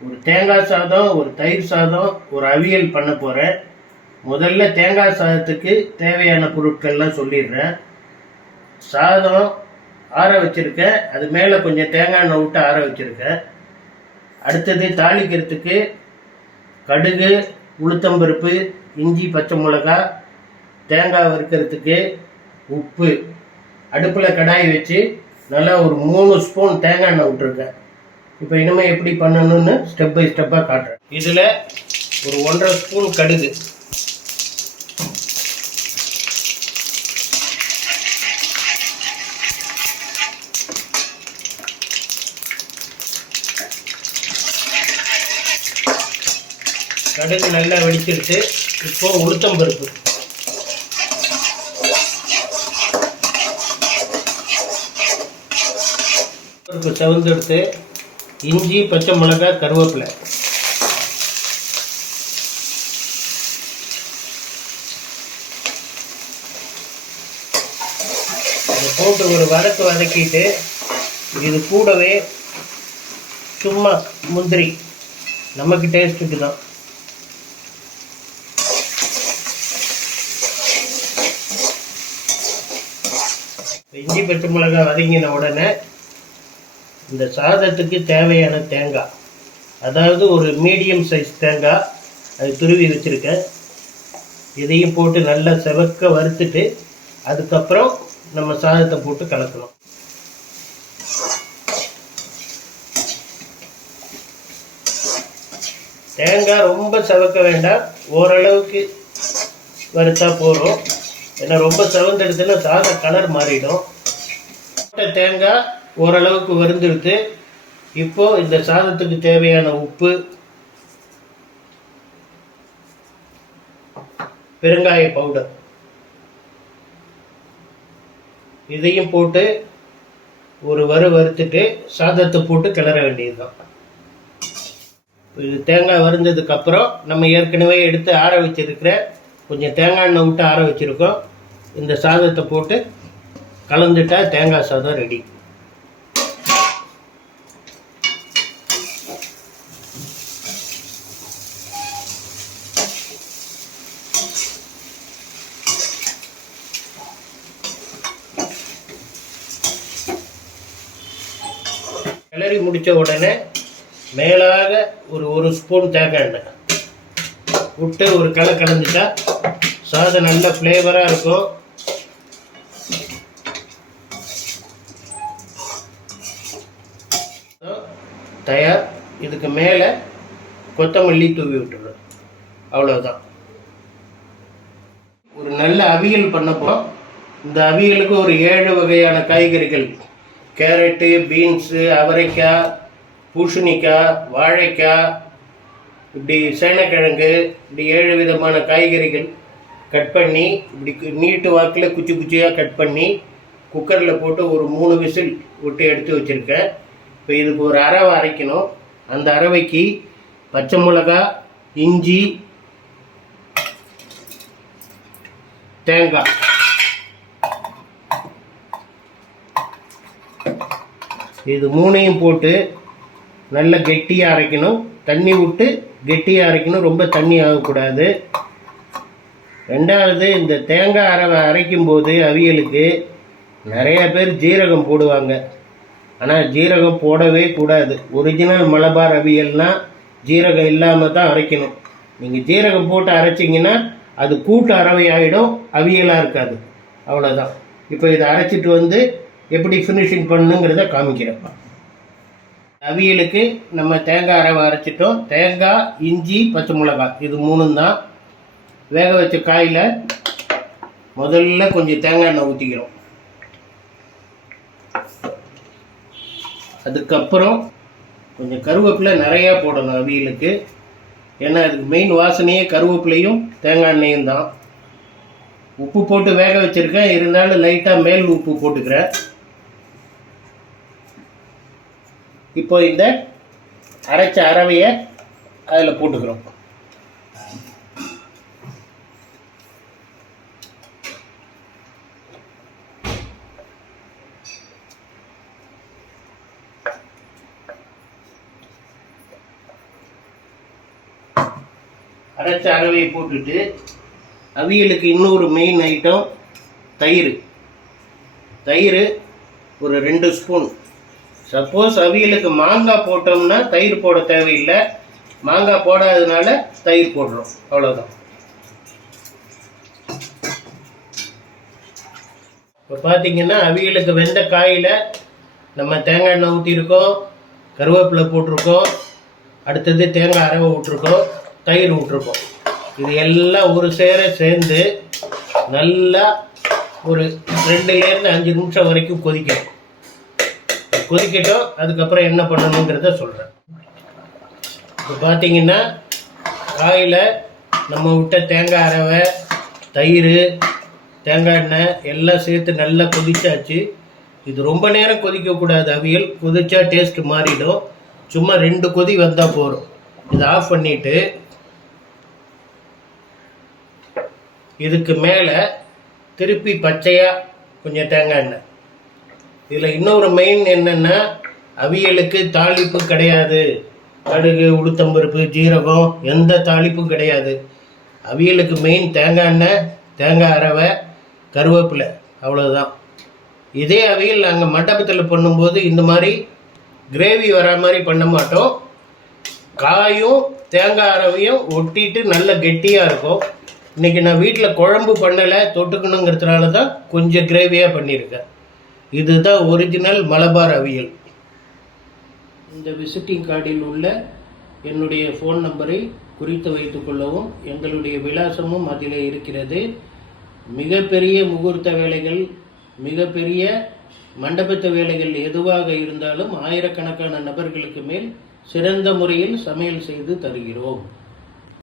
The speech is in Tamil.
ஒரு தேங்காய் சாதம் ஒரு தயிர் சாதம் ஒரு அவியல் பண்ண போகிறேன் முதல்ல தேங்காய் சாதத்துக்கு தேவையான பொருட்கள்லாம் சொல்லிடுறேன் சாதம் ஆற வச்சுருக்கேன் அது மேலே கொஞ்சம் தேங்காய் எண்ணெய் விட்டு ஆற வச்சுருக்கேன் அடுத்தது தாளிக்கிறதுக்கு கடுகு உளுத்தம்பருப்பு இஞ்சி பச்சை மிளகா தேங்காய் வறுக்கிறதுக்கு உப்பு. அடுப்பில் கடாய் வச்சு நல்லா ஒரு மூணு ஸ்பூன் தேங்காய் எண்ணெய் விட்டுருக்கேன் இப்போ இனிமேல் எப்படி பண்ணணும்னு ஸ்டெப் பை ஸ்டெப்பாக காட்டுறேன். இதில் ஒரு ஒன்றரை ஸ்பூன் கடுகு. கடுகு நல்லா வெடிச்சிருச்சு. இப்போ உளுத்தம்பருப்பு பருப்பு செவந்தெடுத்து இஞ்சி பச்சை மிளகாய் கருவேப்பிலை. இதை போட்டு ஒரு வதக்கு வதக்கிட்டு இது கூடவே சும்மா முந்திரி. நமக்கு டேஸ்ட்டுக்கு தான் இஞ்சி பச்சை மிளகாய் வதங்கின உடனே இந்த சாதத்துக்கு தேவையான தேங்காய் அதாவது ஒரு மீடியம் சைஸ் தேங்காய் அது துருவி வச்சுருக்கேன் இதையும் போட்டு நல்லா செவக்க வறுத்துட்டு அதுக்கப்புறம் நம்ம சாதத்தை போட்டு கலக்கணும். தேங்காய் ரொம்ப செவக்க வேண்டாம். ஓரளவுக்கு வறுத்தா போகிறோம் ஏன்னா ரொம்ப செவந்தெடுத்துன்னா சாதம் கலர் மாறிடும். தேங்காய் ஓரளவுக்கு வருந்துடுத்து இப்போ இந்த சாதத்துக்கு தேவையான உப்பு பெருங்காய பவுடர் இதையும் போட்டு ஒரு வறு வறுத்துட்டு சாதத்தை போட்டு கிளற வேண்டியதுதான். இது தேங்காய் வறுந்ததுக்கு அப்புறம் நம்ம ஏற்கனவே எடுத்து ஆற வச்சிருக்கிற கொஞ்சம் தேங்காய் எண்ணெய் விட்டு ஆற வச்சிருக்கோம். இந்த சாதத்தை போட்டு கலந்துட்டா தேங்காய் சாதம் ரெடி கிளறி முடித்த உடனே மேலாக ஒரு ஒரு ஸ்பூன் தேங்காய் எண்ணெய் விட்டு ஒரு களை கலந்துட்டா சாதம் நல்ல ஃப்ளேவராக இருக்கும். தயார். இதுக்கு மேலே கொத்தமல்லி தூவி விட்டுடும் அவ்வளோதான் ஒரு நல்ல அவியல் பண்ணப்போ இந்த அவியலுக்கு ஒரு ஏழு வகையான காய்கறிகள் கேரட்டு பீன்ஸு அவரைக்காய் பூசணிக்காய் வாழைக்காய் இப்படி சேனக்கிழங்கு இப்படி ஏழு விதமான காய்கறிகள் கட் பண்ணி இப்படி நீட்டு வாக்கில் குச்சி குச்சியாக கட் பண்ணி குக்கரில் போட்டு ஒரு மூணு விசில் விட்டு எடுத்து வச்சுருக்கேன். இப்போ இதுக்கு ஒரு அரவை அரைக்கணும். அந்த அரவைக்கு பச்சை மிளகா இஞ்சி தேங்காய். இது மூணையும் போட்டு நல்ல கெட்டியாக அரைக்கணும். தண்ணி விட்டு கெட்டியாக அரைக்கணும். ரொம்ப தண்ணி ஆகக்கூடாது. ரெண்டாவது இந்த தேங்காய் அரை அரைக்கும்போது அவியலுக்கு நிறைய பேர் ஜீரகம் போடுவாங்க. ஆனால் ஜீரகம் போடவே கூடாது. ஒரிஜினல் மலபார் அவியல்னால் ஜீரகம் இல்லாமல் தான் அரைக்கணும். நீங்கள் ஜீரகம் போட்டு அரைச்சிங்கன்னா அது கூட்டு அரவை ஆகிடும் அவியலாக இருக்காது. அவ்வளோதான் இப்போ இதை அரைச்சிட்டு வந்து எப்படி ஃபினிஷிங் பண்ணுங்கிறத காமிக்கிறப்பான் அவியலுக்கு நம்ம தேங்காய் அரவை அரைச்சிட்டோம். தேங்காய் இஞ்சி பச்சை மிளகாய். இது மூணும் தான். வேக வச்ச காயில் முதல்ல கொஞ்சம் தேங்காய் எண்ணெய் ஊற்றிக்கிறோம் அதுக்கப்புறம் கொஞ்சம் கருவேப்பிலை நிறையா போடணும் அவியலுக்கு. ஏன்னா அதுக்கு மெயின் வாசனையே கருவேப்பிலையும் தேங்காய் எண்ணெயும் தான். உப்பு போட்டு வேக வச்சுருக்கேன். இருந்தாலும் லைட்டாக மேல் உப்பு போட்டுக்கிறேன். இப்போ இந்த அரைச்ச அரவையை அதில் போட்டுக்கிறோம். அரைச்ச அரவையை போட்டுட்டு அவியலுக்கு இன்னொரு மெயின் ஐட்டம் தயிர். தயிர் ஒரு ரெண்டு ஸ்பூன் சப்போஸ் அவியலுக்கு மாங்காய் போட்டோம்னா தயிர் போட தேவையில்லை. மாங்காய் போடாததுனால தயிர் போடுறோம். அவ்வளோதான் இப்போ பார்த்தீங்கன்னா அவியலுக்கு வெந்த காயில் நம்ம தேங்காய் எண்ணெய் ஊற்றிருக்கோம் கருவேப்பிலை போட்டிருக்கோம். அடுத்தது தேங்காய் அரவை விட்ருக்கோம் தயிர் விட்ருக்கோம் இது எல்லாம் ஒரு சேர சேர்ந்து நல்லா ஒரு ரெண்டுலேருந்து அஞ்சு நிமிஷம் வரைக்கும் கொதிக்கணும். கொதிக்கட்டும் அதுக்கப்புறம் என்ன பண்ணணுங்கிறத சொல்கிறேன் இப்போ பார்த்தீங்கன்னா காயில் நம்ம விட்ட தேங்காய் அரவை தயிர் தேங்காய் எண்ணெய் எல்லாம் சேர்த்து நல்லா கொதிச்சாச்சு. இது ரொம்ப நேரம் கொதிக்கக்கூடாது அவியல். கொதிச்சா டேஸ்ட் மாறிடும். சும்மா ரெண்டு கொதி வந்தால் போதும். இதை ஆஃப் பண்ணிவிட்டு இதுக்கு மேலே திருப்பி பச்சையாக கொஞ்சம் தேங்காய் எண்ணெய். இதில் இன்னொரு மெயின் என்னென்னா அவியலுக்கு தாளிப்பு கிடையாது. கடுகு உளுத்தம்பருப்பு ஜீரகம் எந்த தாளிப்பும் கிடையாது. அவியலுக்கு மெயின் தேங்காய் எண்ணெய் தேங்காய் அரவை கருவேப்பிலை அவ்வளோதான் இதே அவியல் நாங்கள் மண்டபத்தில் பண்ணும்போது இந்த மாதிரி கிரேவி வர மாதிரி பண்ண மாட்டோம். காயும் தேங்காய் அரவையும் ஒட்டிட்டு நல்ல கெட்டியாக இருக்கும். இன்றைக்கி நான் வீட்டில் குழம்பு பண்ணலை தொட்டுக்கணுங்கிறதுனால தான் கொஞ்சம் கிரேவியாக பண்ணியிருக்கேன். இதுதான் ஒரிஜினல் மலபார் அவியல். இந்த விசிட்டிங் கார்டில் உள்ள என்னுடைய ஃபோன் நம்பரை குறித்து வைத்துக் கொள்ளவும் எங்களுடைய விலாசமும் அதில் இருக்கிறது. மிகப்பெரிய முகூர்த்த வேலைகள் மிகப்பெரிய மண்டபத்து வேலைகள் எதுவாக இருந்தாலும் ஆயிரக்கணக்கான நபர்களுக்கு மேல் சிறந்த முறையில் சமையல் செய்து தருகிறோம்.